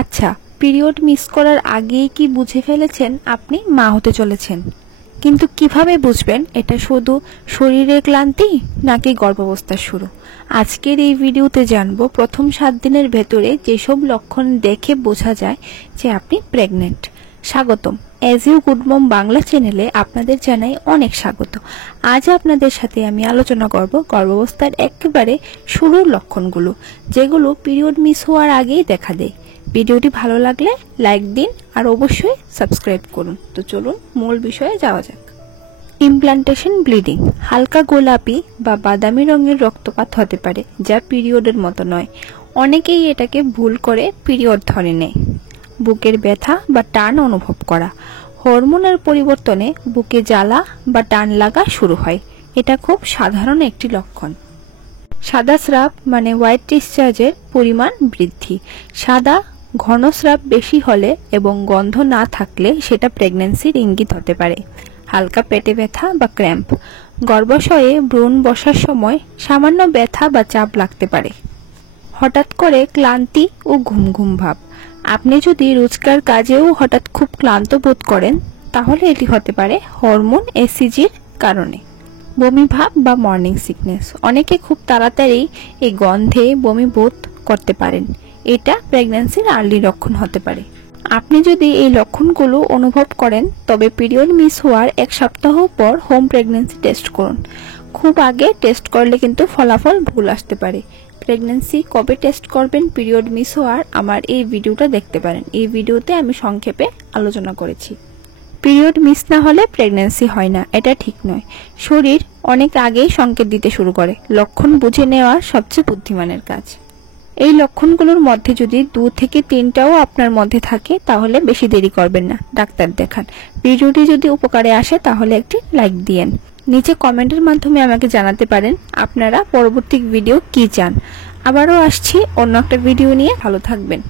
আচ্ছা, period miss করার আগেই কি বুঝে ফেলেছেন আপনি মা হতে চলেছেন? কিন্তু কিভাবে বুঝবেন এটা শুধু শরীরের ক্লান্তি নাকি গর্ভাবস্থার শুরু? আজকের এই ভিডিওতে জানবো প্রথম 7 দিনের ভেতরে যেসব লক্ষণ দেখে বোঝা যায় যে আপনি প্রেগনেন্ট। স্বাগতম এজ ইউ গুড মম বাংলা চ্যানেলে আপনাদের জানাই অনেক স্বাগত। আজ আপনাদের সাথে আমি আলোচনা করব গর্ভাবস্থার একেবারে শুরুর লক্ষণগুলো, যেগুলো পিরিয়ড মিস হওয়ার আগেই দেখা দেয়। ভিডিওটি ভালো লাগলে লাইক দিন আর অবশ্যই সাবস্ক্রাইব করুন। তো চলুন মূল বিষয়ে যাওয়া যাক। ইমপ্লান্টেশন ব্লিডিং হালকা গোলাপি বা বাদামি রঙের রক্তপাত হতে পারে, যা পিরিয়ডের মতো নয়। অনেকেই এটাকে ভুল করে পিরিয়ড ধরে নেয়। বুকের ব্যথা বা টান অনুভব করা, হরমোনের পরিবর্তনে বুকে জ্বালা বা টান লাগা শুরু হয়। এটা খুব সাধারণ একটি লক্ষণ। সাদা স্রাব মানে হোয়াইট ডিসচার্জের পরিমাণ বৃদ্ধি। সাদা ঘন স্রাব বেশি হলে এবং গন্ধ না থাকলে সেটা প্রেগন্যান্সির ইঙ্গিত হতে পারে। হালকা পেটে ব্যথা বা ক্র্যাম্প, গর্ভাশয়ে ভ্রূণ বসার সময় সামান্য ব্যথা বা চাপ লাগতে পারে। হঠাৎ করে ক্লান্তি ও ঘুম ঘুম ভাব, আপনি যদি রোজকার কাজেও হঠাৎ খুব ক্লান্ত বোধ করেন তাহলে এটি হতে পারে হরমোন এসিজির কারণে। বমি ভাব বা মর্নিং সিকনেস, অনেকে খুব তাড়াতাড়ি এই গন্ধে বমি বোধ করতে পারেন। এটা প্রেগন্যান্সির আর্লি লক্ষণ হতে পারে। আপনি যদি এই লক্ষণগুলো অনুভব করেন তবে পিরিয়ড মিস হওয়ার 1 সপ্তাহ পর হোম প্রেগন্যান্সি টেস্ট করুন। খুব আগে টেস্ট করলে কিন্তু ফলাফল ভুল আসতে পারে। প্রেগন্যান্সি কবে টেস্ট করবেন পিরিয়ড মিস হওয়ার আমার এই ভিডিওটা দেখতে পারেন। এই ভিডিওতে আমি সংক্ষেপে আলোচনা করেছি। পিরিয়ড মিস না হলে প্রেগন্যান্সি হয় না, এটা ঠিক নয়। শরীর অনেক আগেই সংকেত দিতে শুরু করে। লক্ষণ বুঝে নেওয়া সবচেয়ে বুদ্ধিমানের কাজ। এই লক্ষণগুলোর মধ্যে যদি 2 থেকে 3টাও আপনার মধ্যে থাকে তাহলে বেশি দেরি করবেন না, ডাক্তার দেখান। ভিডিওটি যদি উপকারে আসে তাহলে একটি লাইক দিয়েন। নিচে কমেন্টের মাধ্যমে আমাকে জানাতে পারেন আপনারা পরবর্তী ভিডিও কি চান। আবারও আসছি অন্য একটা ভিডিও নিয়ে। ভালো থাকবেন।